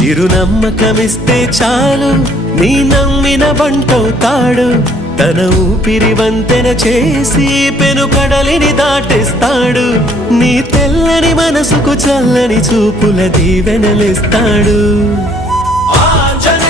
చిరునమ్మకమిస్తే చాలు నీ నమ్మిన బంటవుతాడు తన ఊపిరి వంతెన చేసి పెను కడలిని దాటిస్తాడు నీ తెల్లని మనసుకు చల్లని చూపుల దీవెనలిస్తాడు ఆంజనేయ